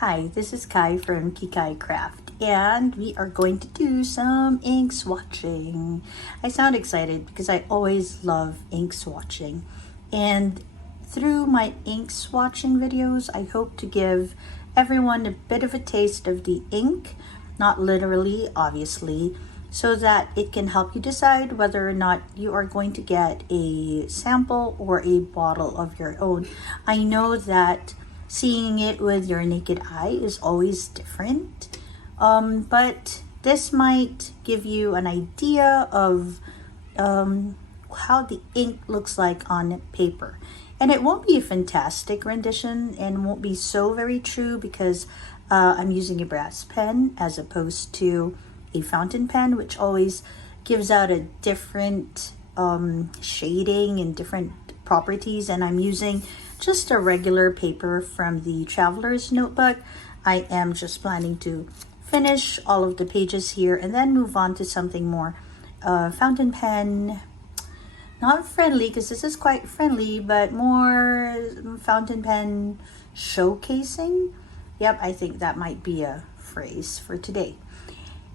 Hi, this is Kai from Kikai Craft, and we are going to do some ink swatching. I sound excited because I always love ink swatching, and through my ink swatching videos, I hope to give everyone a bit of a taste of the ink, not literally, obviously, so that it can help you decide whether or not you are going to get a sample or a bottle of your own. I know that seeing it with your naked eye is always different, but this might give you an idea of how the ink looks like on paper. And it won't be a fantastic rendition and won't be so very true because I'm using a brass pen as opposed to a fountain pen, which always gives out a different shading and different properties. And I'm using just a regular paper from the Traveler's Notebook. I am just planning to finish all of the pages here and then move on to something more fountain pen, not friendly because this is quite friendly, but more fountain pen showcasing. Yep, I think that might be a phrase for today.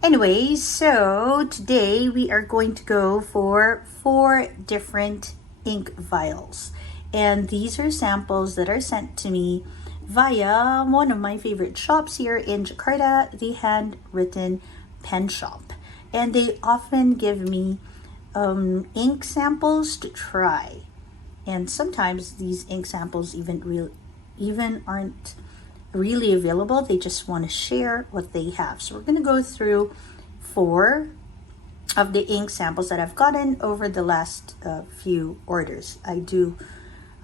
Anyway, so today we are going to go for 4 different ink vials. And these are samples that are sent to me via one of my favorite shops here in Jakarta, the Handwritten Pen Shop. And they often give me ink samples to try. And sometimes these ink samples even aren't really available. They just want to share what they have. So we're going to go through 4 of the ink samples that I've gotten over the last few orders. I do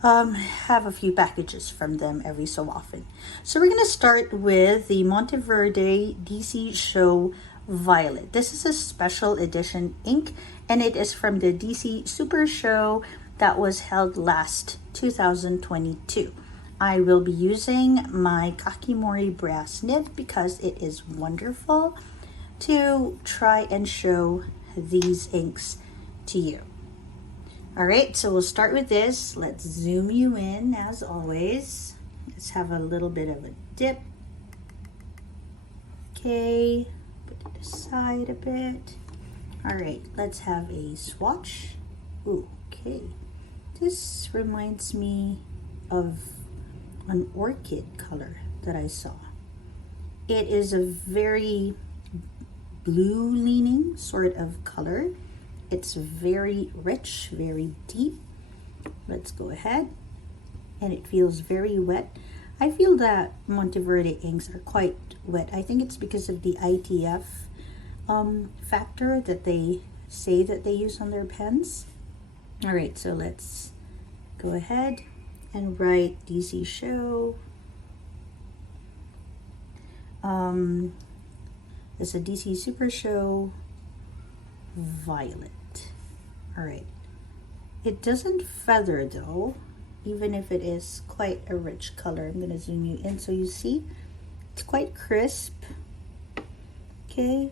have a few packages from them every so often. So we're going to start with the Monteverde DC Show Violet. This is a special edition ink, and it is from the DC Super Show that was held last 2022. I will be using my Kakimori brass nib because it is wonderful to try and show these inks to you. All right, so we'll start with this. Let's zoom you in as always. Let's have a little bit of a dip. Okay, put it aside a bit. All right, let's have a swatch. Ooh, okay. This reminds me of an orchid color that I saw. It is a very blue leaning sort of color. It's very rich, very deep. Let's go ahead. And it feels very wet. I feel that Monteverde inks are quite wet. I think it's because of the ITF factor that they say that they use on their pens. All right, so let's go ahead and write DC Show. It's a DC Super Show Violet. All right, it doesn't feather though, even if it is quite a rich color. I'm gonna zoom you in so you see it's quite crisp. Okay,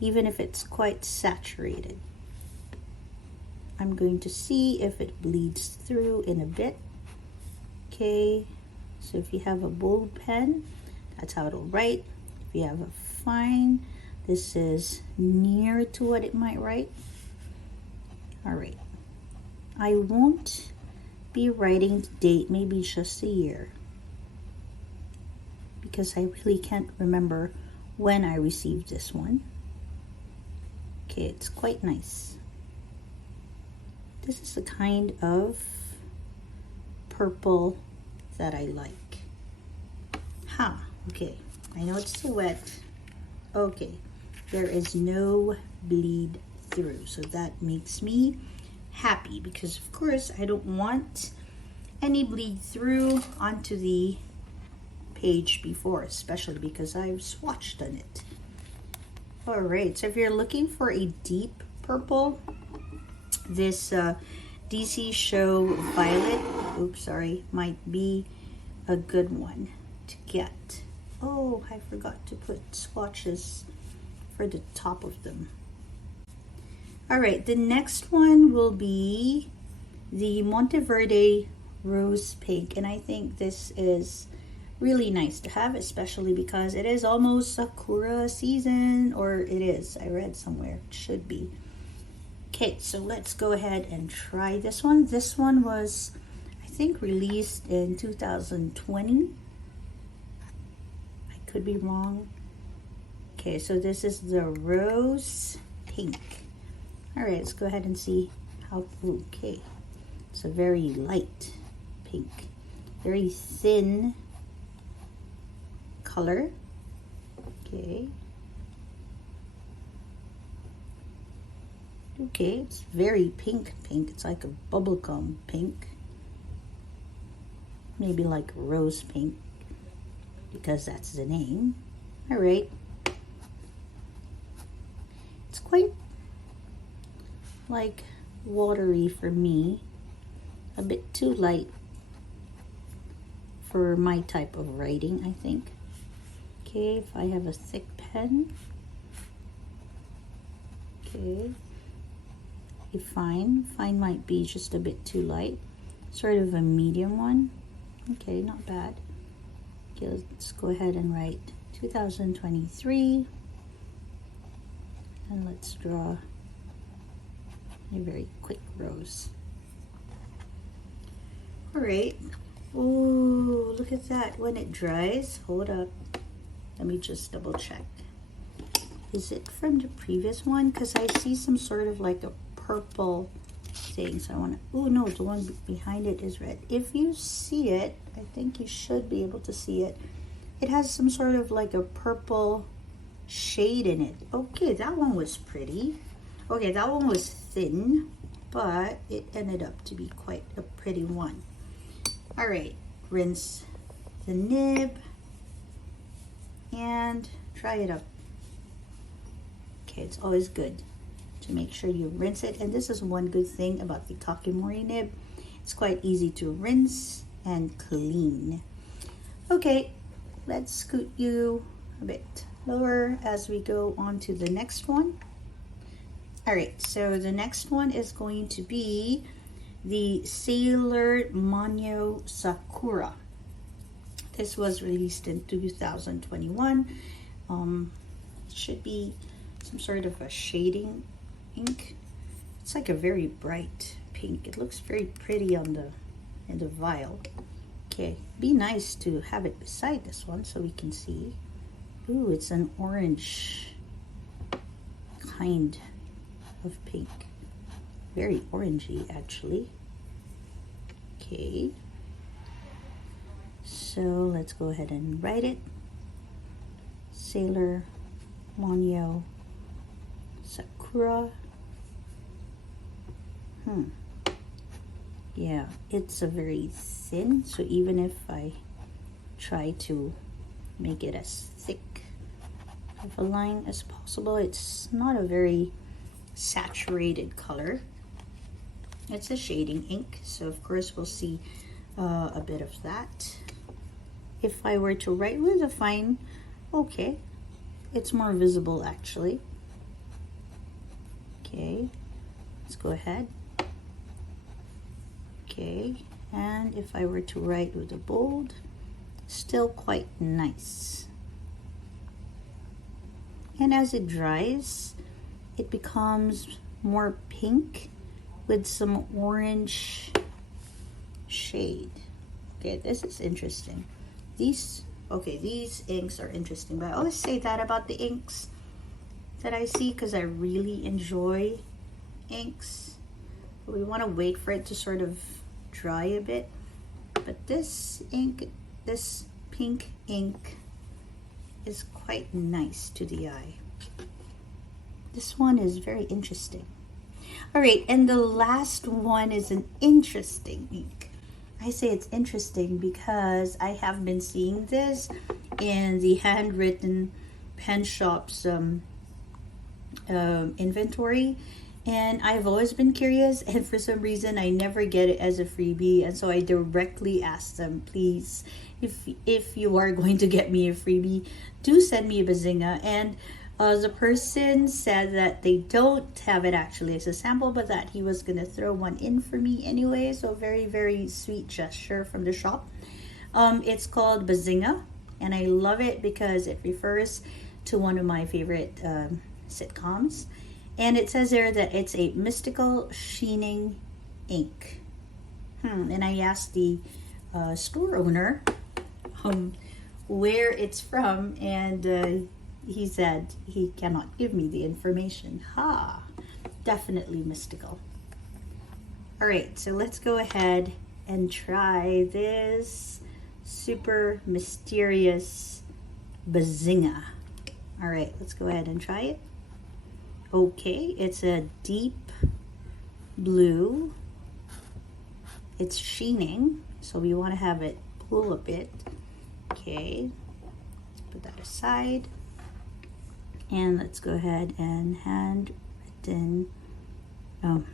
even if it's quite saturated. I'm going to see if it bleeds through in a bit. Okay, so if you have a bold pen, that's how it'll write. If you have a fine, this is near to what it might write. All right, I won't be writing the date, maybe just a year, because I really can't remember when I received this one. Okay, it's quite nice. This is the kind of purple that I like. Okay, I know it's too wet. Okay, there is no bleed through, so that makes me happy because of course I don't want any bleed through onto the page before, especially because I've swatched on it. All right, so if you're looking for a deep purple, this DC Show Violet, oops, sorry, might be a good one to get. Oh, I forgot to put swatches for the top of them. All right, the next one will be the Monteverde Rose Pink, and I think this is really nice to have, especially because it is almost Sakura season, or it is. I read somewhere it should be. Okay, so let's go ahead and try this one. This one was, I think, released in 2020. I could be wrong. Okay, so this is the rose pink. All right, let's go ahead and see how, okay. It's a very light pink, very thin color. Okay. Okay, it's very pink. It's like a bubblegum pink. Maybe like rose pink, because that's the name. All right. It's quite like watery for me. A bit too light for my type of writing, I think. Okay, if I have a thick pen. Okay. Fine might be just a bit too light. Sort of a medium one. Okay, not bad. Okay, let's go ahead and write 2023. And let's draw a very quick rose. All right. Oh, look at that. When it dries, hold up. Let me just double check. Is it from the previous one? Because I see some sort of like a purple thing. So I want to, oh no, the one behind it is red. If you see it, I think you should be able to see it. It has some sort of like a purple shade in it. Okay, that one was pretty. Okay, that one was thin, but it ended up to be quite a pretty one. All right, rinse the nib and dry it up. Okay, it's always good to make sure you rinse it. And this is one good thing about the Kakimori nib. It's quite easy to rinse and clean. Okay, let's scoot you a bit lower as we go on to the next one. All right, so the next one is going to be the Sailor Manyo Sakura. This was released in 2021. It should be some sort of a shading ink. It's like a very bright pink. It looks very pretty on the in the vial. Okay, be nice to have it beside this one so we can see. Ooh, it's an orange kind of pink. Very orangey, actually. Okay. So let's go ahead and write it. Sailor Manyo Sakura. Yeah, it's a very thin, so even if I try to make it as thick of a line as possible, it's not a very saturated color. It's a shading ink, so of course we'll see a bit of that. If I were to write with a fine, okay, it's more visible actually. Okay, let's go ahead. Okay, and if I were to write with a bold, still quite nice. And as it dries, it becomes more pink with some orange shade. Okay, this is interesting. These inks are interesting, but I always say that about the inks that I see because I really enjoy inks. But we want to wait for it to sort of dry a bit. But this ink, this pink ink, is quite nice to the eye. This one is very interesting. All right, and the last one is an interesting ink. I say it's interesting because I have been seeing this in the handwritten pen shop's inventory, and I've always been curious, and for some reason I never get it as a freebie, and so I directly asked them, please, if you are going to get me a freebie, do send me a Bazinga. And the person said that they don't have it actually as a sample, but that he was gonna throw one in for me anyway. So very, very sweet gesture from the shop. It's called Bazinga, and I love it because it refers to one of my favorite sitcoms. And it says there that it's a mystical sheening ink. And I asked the store owner where it's from, and he said he cannot give me the information. Definitely mystical. All right, so let's go ahead and try this super mysterious Bazinga. All right, let's go ahead and try it. Okay, it's a deep blue. It's sheening, so we want to have it pull a bit. Okay, put that aside. And let's go ahead and handwritten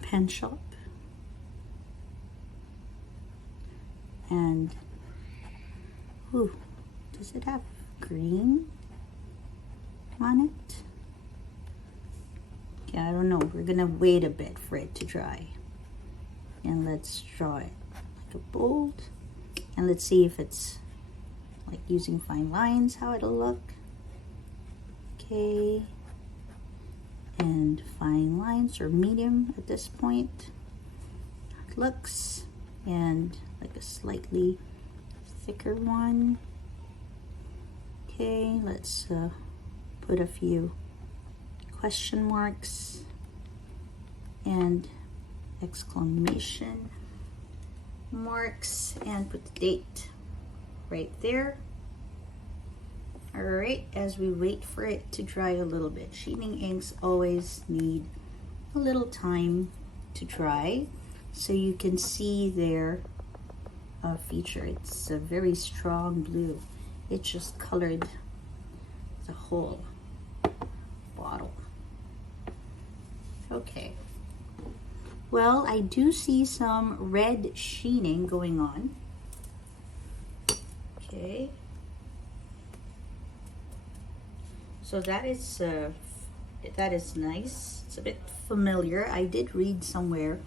pen shop. And, does it have green on it? Yeah, I don't know. We're gonna wait a bit for it to dry. And let's draw it like a bold. And let's see if it's like using fine lines, how it'll look. Okay. And fine lines or medium at this point. It looks. And like a slightly thicker one. Okay, let's put a few question marks and exclamation marks and put the date right there. All right, as we wait for it to dry a little bit. Sheening inks always need a little time to dry, so you can see their feature. It's a very strong blue. It just colored the whole bottle. Okay. Well, I do see some red sheening going on. Okay. So that is nice. It's a bit familiar. I did read somewhere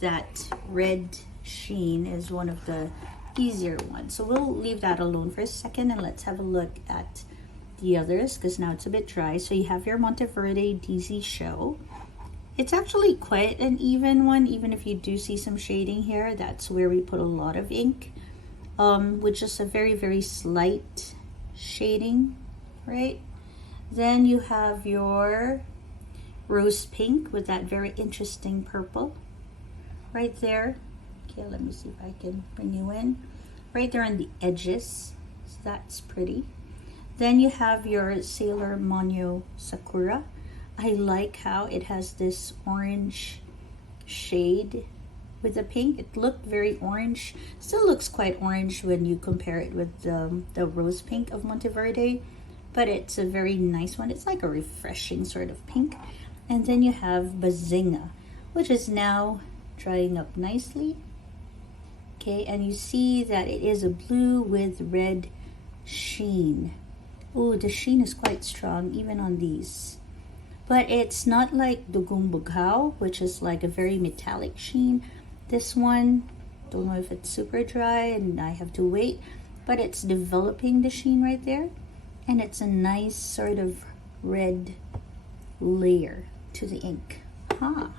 that red sheen is one of the easier ones. So we'll leave that alone for a second and let's have a look at the others because now it's a bit dry. So you have your Monteverde DZ Show. It's actually quite an even one, even if you do see some shading here. That's where we put a lot of ink, with just a very, very slight shading, right? Then you have your rose pink with that very interesting purple right there. Okay, let me see if I can bring you in. Right there on the edges, so that's pretty. Then you have your Sailor Mono Sakura. I like how it has this orange shade with the pink. It looked very orange. Still looks quite orange when you compare it with the rose pink of Monteverde, but it's a very nice one. It's like a refreshing sort of pink. And then you have Bazinga, which is now drying up nicely. Okay, and you see that it is a blue with red sheen. Oh, the sheen is quite strong even on these. But it's not like Dugong Bughaw, which is like a very metallic sheen. This one, don't know if it's super dry and I have to wait, but it's developing the sheen right there. And it's a nice sort of red layer to the ink. All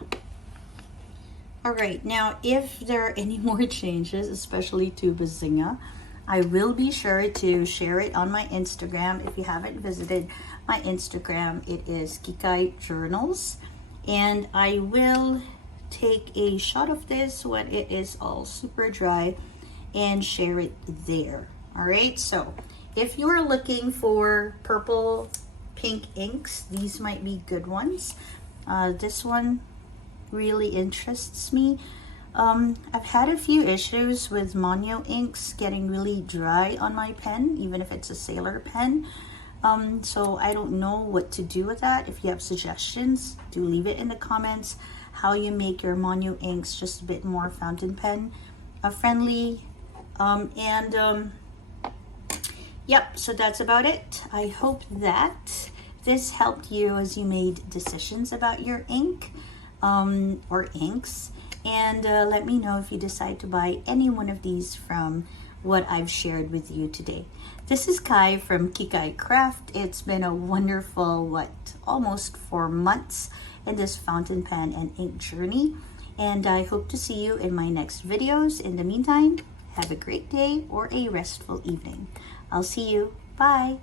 right, now if there are any more changes, especially to Bazinga, I will be sure to share it on my Instagram. If you haven't visited my Instagram, it is Kikai Journals. And I will take a shot of this when it is all super dry and share it there. All right, so if you're looking for purple pink inks, these might be good ones. This one really interests me. I've had a few issues with mono inks getting really dry on my pen, even if it's a Sailor pen. So I don't know what to do with that. If you have suggestions, do leave it in the comments, how you make your mono inks just a bit more fountain pen friendly. Yep, so that's about it. I hope that this helped you as you made decisions about your ink or inks. And let me know if you decide to buy any one of these from what I've shared with you today. This is Kai from Kikai Craft. It's been a wonderful, almost 4 months in this fountain pen and ink journey. And I hope to see you in my next videos. In the meantime, have a great day or a restful evening. I'll see you. Bye.